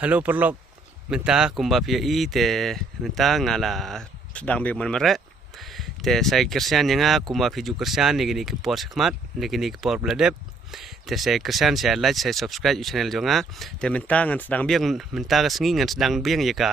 Halo perlok minta kumba pia te minta ngala sedang bi mana te saya kersian yang kumba piju kersian ni ke por sekmat ni ke por bladep te saya kersian saya like saya subscribe channel jonga te minta ngan sedang biang minta kesengi ngan sedang biang ya ka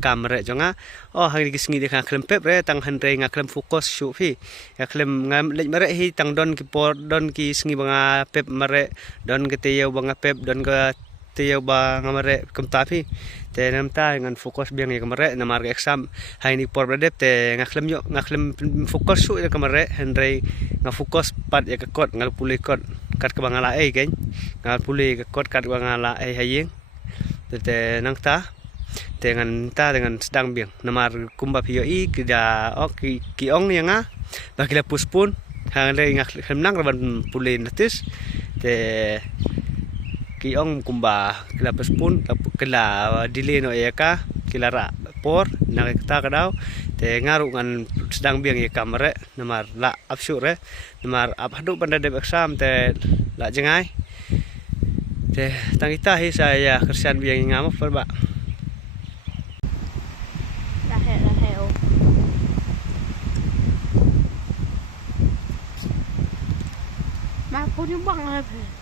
kamera jonga oh hari kesengi dia klem pep re tang handre ngaklem fokus shoot fi ya klem ngam lek mare hi tang don ki por don ki sengi banga pep mare don ke te banga pep don ke tiyaw ba ngamare kumtapi te namta ngan fokus biang ya kamare na marga exam hay ni por bradep te ngaklem fokus su ya kamare henry nga fokus pat ya kot ngal puli kot kat ke bangala ai ken ngal puli ke kot kat bangala ai hayeng te nangta te ngan ta dengan sedang biang namar kumba pio I kida ok ki ong yang bakila puspun henry ngaklem nang raban puli natis te kiong kumba kila pespun kila dili no eka kila ra por nakita kadaw te ngaru ngan sedang biang ya kamera namar la absure namar abhadu banda de exam te la jengai te tangita hi saya kersian biang ngamuk perba lahe o ma punya bang